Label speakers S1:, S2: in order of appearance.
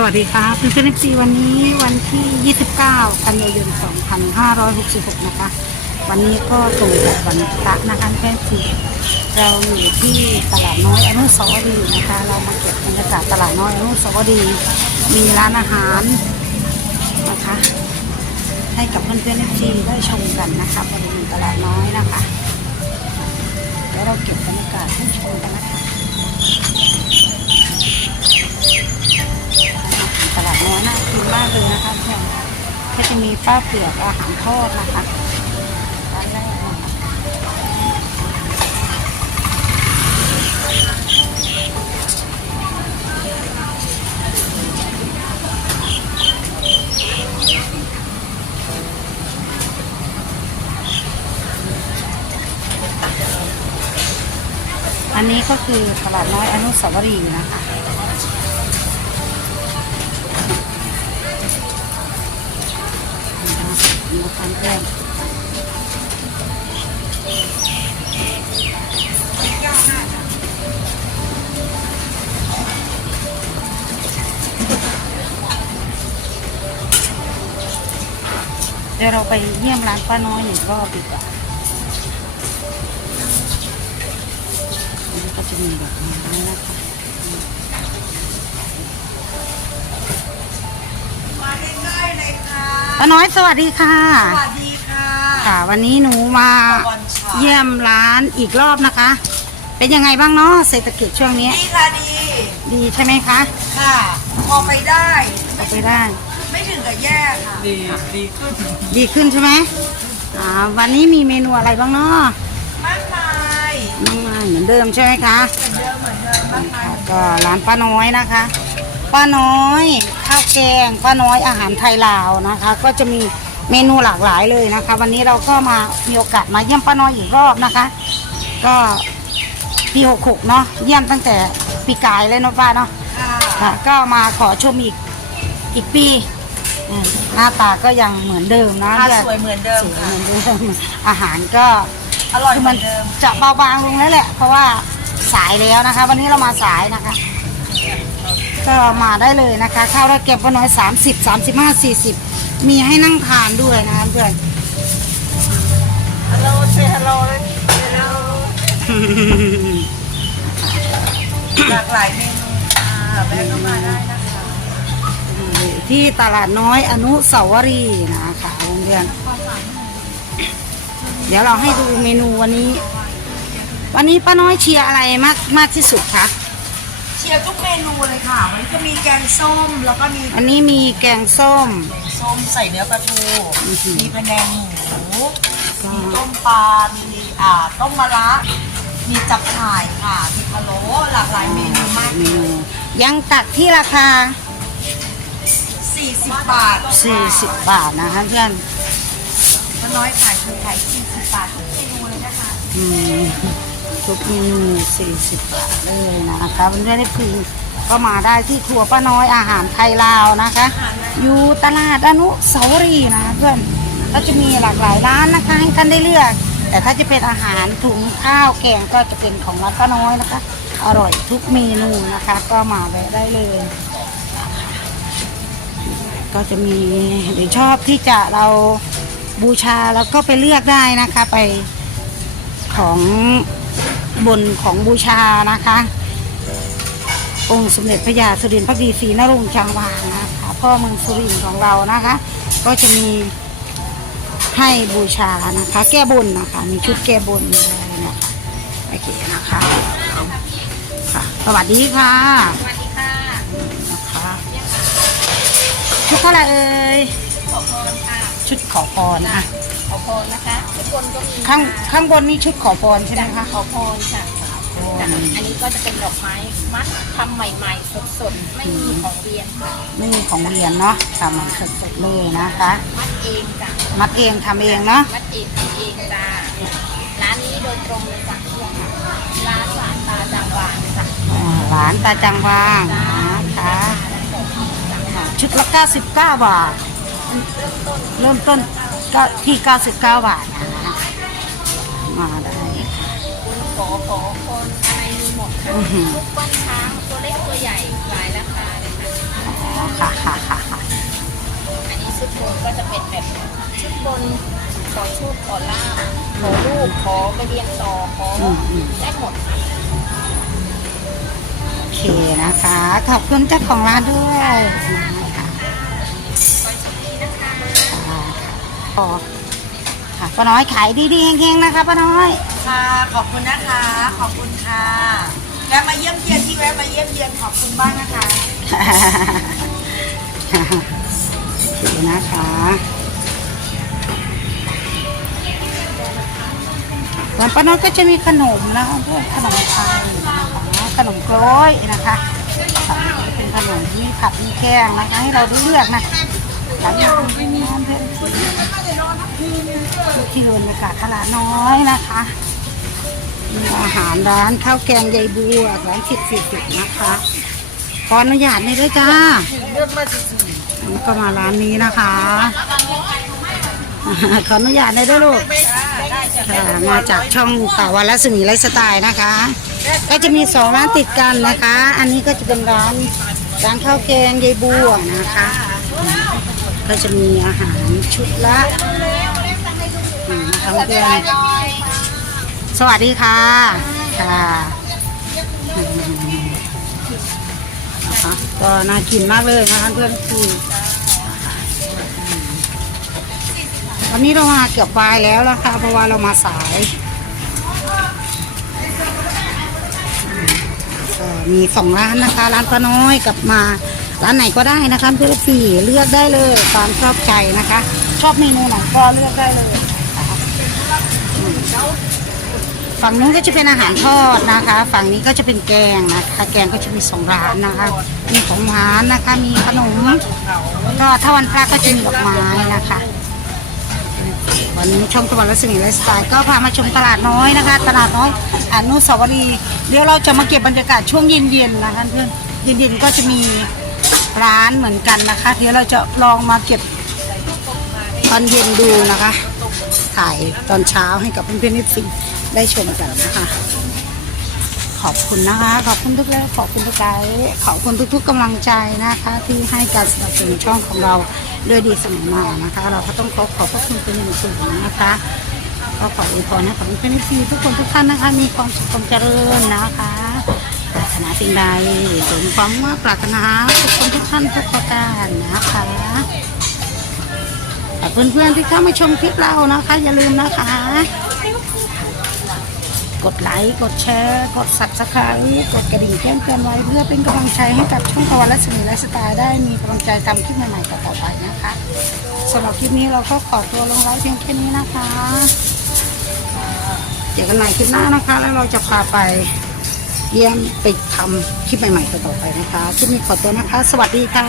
S1: สวัสดีครับคุณเพื่อนซีวันนี้วันที่ 29 กันยายน 2566 นะคะ วันนี้ก็ตรงกับวันพระนะคะเพื่อนซีเราอยู่ที่ตลาดน้อยอนุสาวรีย์นะคะ เรามาเก็บบรรยากาศตลาดน้อยอนุสาวรีย์มีร้านอาหารนะคะ ให้กับเพื่อนเพื่อนซีได้ชมกันนะคะบริเวณตลาดน้อยนะคะแล้วเราเก็บบรรยากาศให้ชมกันนะคะ ก็จะมีป้าเปลือกอาหารทอดนะคะร้านแรกนะคะอันนี้ก็คือตลาดน้อยอนุสาวรีย์นะคะ นะคะเพื่อนเดี๋ยวเราไปเยี่ยมร้านป้าน้อยหนึ่งรอบดีกว่าก็จะมีแบบนี้นะ
S2: คะ
S1: ป้าน้อยสวัสดีค่ะ
S2: สวัสดีค่ะ
S1: ค่ะ วันนี้หนูมา
S2: ตะวันฉาย
S1: เยี่ยมร้านอีกรอบนะคะ เป็นยังไงบ้างเนาะเศรษฐกิจช่วงนี้
S2: ดีค่ะดี
S1: ดีใช่ไหมคะ
S2: ค่ะ พอไปได้
S1: เอาไปได้
S2: ไม่ถึงกับแย่ค่ะ ดี ดีขึ้น
S1: ดีขึ้นใช่ไหมอ่า วันนี้มีเมนูอะไรบ้างเนาะ
S2: มากมาย
S1: น้องไม้เหมือนเดิมใช่ไหมคะ
S2: เหมือนเดิมเหมือนเดิมมากมาย
S1: ก็ร้านป้าน้อยนะคะ ป้าน้อยข้าว แกงป้าน้อยอาหารไทยลาวนะคะ ก็จะมีเมนูหลากหลายเลยนะคะ วันนี้เราก็มามีโอกาสมาเยี่ยมป้าน้อยอีกรอบนะคะ ก็ปีหกหกเนาะเยี่ยมตั้งแต่ปีกายเลยเนาะป้าเนาะ
S2: ค่ะ
S1: ค่ะก็มาขอชมอีกอีกปีอืมหน้าตาก็ยังเหมือนเดิมนะ
S2: ค่ะ
S1: เรีก
S2: สวยเหมือนเดิม
S1: สวย
S2: ค่ะ
S1: เหมือนเดิมอาหารก็
S2: อร่อย
S1: คือ
S2: เหมื
S1: มั
S2: อนนเดิม
S1: จะเบาบางลงแล้วแหละ เพราะว่าสายแล้วนะคะ วันนี้เรามาสายนะคะ ก็มาได้เลยนะคะ ข้าวเราเก็บว่าน้อย 30 35 40 มีให้นั่งทานด้วยนะคะเพื่อน
S2: ฮัลโหลเซฮัลโหลเลยฮัลโหลหลากหลายเมนูค่ะแวะเข้ามาได้นะคะ
S1: ที่ตลาดน้อยอนุสาวรีย์นะคะเพื่อนๆเดี๋ยวเราให้ดูเมนูวันนี้ วันนี้ป้าน้อยเชียร์อะไรมากมากที่สุดคะ
S2: เชียร์ทุกเมนูเลยค่ะ วันนี้จะมีแกงส้มแล้วก็มี
S1: อันนี้มีแกงส้ม
S2: แกงส้มใส่เนื้อปลาทู
S1: อื้อหือ
S2: มีพะแนงหมูมีต้มปลา มีอ่าต้มมะระ มีจับฉ่ายค่ะ มีพะโล้หลากหลายเมนูมาก
S1: เมนูยังตักที่ราคา
S2: 40 บาท
S1: 40 บาทนะคะเพื่อน
S2: ก็น้อยขายคือขาย40 บาททุกเมนูเลยนะคะ
S1: อืม ทุกเมนู40 บาทเลยนะคะเพื่อนๆได้คือก็มาได้ที่ครัวป้าน้อยอาหารไทยลาวนะคะ อยู่ตลาดอนุสาวรีย์นะคะเพื่อนก็จะมีหลากหลายร้านนะคะให้ท่านได้เลือก แต่ถ้าจะเป็นอาหารถุงข้าวแกงก็จะเป็นของร้านป้าน้อยนะคะ อร่อยทุกเมนูนะคะ ก็มาแวะได้เลย ก็จะมีหรือชอบที่จะเราบูชาแล้วก็ไปเลือกได้นะคะไปของ บนของบูชานะคะ องค์สมเด็จพระยาสุรินทร์พักดีศรีนรงค์จังหวางนะคะพ่อเมืองสุรินทร์ของเรานะคะ ก็จะมีให้บูชานะคะ แก้บนนะคะ มีชุดแก้บนเลยนะคะโอเคนะคะค่ะสวัสดีค่ะ
S3: สวัสดีค่ะ
S1: นะคะชุดเท่าไหร่เอ่ย
S3: ขอพรค่ะ
S1: ชุดขอพรอะ
S3: ขอพรนะคะ ทุกคนก็มี
S1: ข้างข้างบนนี่ชุดขอพรใช่ไหมคะ
S3: ขอพรค่ะจ้ะอันนี้ก็จะเป็นดอกไม้มัดทำใหม่ๆสดๆไม่มีของเรียนค่ะ
S1: ไม่มีของเรียนเนาะทำมันสดๆเลยนะคะ
S3: มัดเองจ้ะ
S1: มัดเองทำเองเนาะ
S3: มัดเองทำเองจ้าร้านนี้โดยตรงเลยจ้ะร้านหลานตาจังหวานจ้ะ
S1: อ่าหลานตาจังวางนะคะชุดละ99บาทเริ่มต้น ก็ที่เก้าสิบเก้าบาทนะคะมาได้
S3: ขอขอคนอะไรมีหมดค่ะทุกปั้นช้างตัวเล็กตัวใหญ่หลายราคาเลยค่ะ
S1: อ๋อค่ะค่ะค่ะค่ะ
S3: อันนี้ชุดบนก็จะเป็นแบบชุดบนขอชุดขอ
S1: ล่ามขอรูปขอ
S3: ไปเรียนต่อขอได้หมด
S1: โอเคนะคะ ขอบคุณเจ้าของร้านด้วย อค่ะป้าน้อยขายดีๆเฮงๆนะคะป้าน้อย
S2: ค่ะขอบคุณนะคะ ขอบคุณค่ะแวะมาเยี่ยมเยียนที่แวะมาเยี่ยมเยียนขอบคุณบ้างนะคะ
S1: โอเคนะคะร้านป้าน้อยก็จะมีขนมนะคะเพื่อนขนมไทยนะคะขนมกล้อยนะคะเป็นขนมที่มีผัดมีแข้งนะคะให้เราได้เลือกนะ หลังจากไม่มีน้อนที่เดินบรรยากาศตลาดน้อยนะคะมีอาหารร้านข้าวแกงยายบัวร้านสิบสี่สิบนะคะ ขออนุญาตนี่ด้วยจ้าแล้วก็มาร้านนี้นะคะขออนุญาตได้ด้วยลูกค่ะมาจากช่องป่าวันรัศมีไลฟ์สไตล์นะคะ ก็จะมีสองร้านติดกันนะคะ อันนี้ก็จะเป็นร้านร้านข้าวแกงยายบัวนะคะ ก็จะมีอาหารชุดละอืมนะคะเพื่อนสวัสดีค่ะ ค่ะก็น่ากินมากเลยนะคะเพื่อนคือวันนี้เรามาเกือบบ่ายแล้วนะคะเพราะว่าเรามาสายมีสองร้านนะคะ ร้านป้าน้อยกับมา ร้านไหนก็ได้นะคะเพื่อนสี่เลือกได้เลยตามชอบใจนะคะ ชอบเมนูไหนก็เลือกได้เลยฝั่งนู้นก็จะเป็นอาหารทอดนะคะ ฝั่งนี้ก็จะเป็นแกงนะคะ แกงก็จะมีสองร้านนะคะ มีของหวานนะคะ มีขนมก็ถ้าวันพระก็จะมีดอกไม้นะคะ วันนี้ช่องตะวันรัศมีไลฟ์สไตล์ก็พามาชมตลาดน้อยนะคะ ตลาดน้อยอนุสาวรีย์เดี๋ยวเราจะมาเก็บบรรยากาศช่วงเย็นๆนะคะเพื่อนเย็นๆก็จะมี ร้านเหมือนกันนะคะ เดี๋ยวเราจะลองมาเก็บตอนเย็นดูนะคะ ถ่ายตอนเช้าให้กับเพื่อนๆนิสิได้ชมกันนะคะ ขอบคุณนะคะ ขอบคุณทุกแล้วขอบคุณทุกไลค์ขอบคุณทุก ๆกำลังใจนะคะ ที่ให้การสนับสนุนช่องของเราด้วยดีเสมอมานะคะ เราก็ต้องขอขอบพระคุณเป็นอย่างสูงนะคะก็ขออวยพรให้กับเพื่อนๆที่ทุกคนทุกท่านนะคะ มีความสุขความเจริญนะคะ นาสิ่งใดสมความว่าปรารถนาทุกคนทุกท่านทุกประการนะคะแต่เพื่อนๆที่เข้ามาชมคลิปเรานะคะ อย่าลืมนะคะ กดไลค์กดแชร์ กด subscribe กดกระดิ่งแจ้งเตือนไว้ เพื่อเป็นกำลังใจให้กับช่องตะวันและสมีและสไตล์ได้มีกำลังใจทำคลิปใหม่ๆต่อไปนะคะสำหรับคลิปนี้เราก็ขอตัวลงไลฟ์เพียงแค่นี้นะคะเจอกันใหม่คลิปหน้านะคะ แล้วเราจะพาไป เยี่ยมไปทำคลิปใหม่ๆต่อๆไปนะคะ คลิปนี้ขอตัวนะคะ สวัสดีค่ะ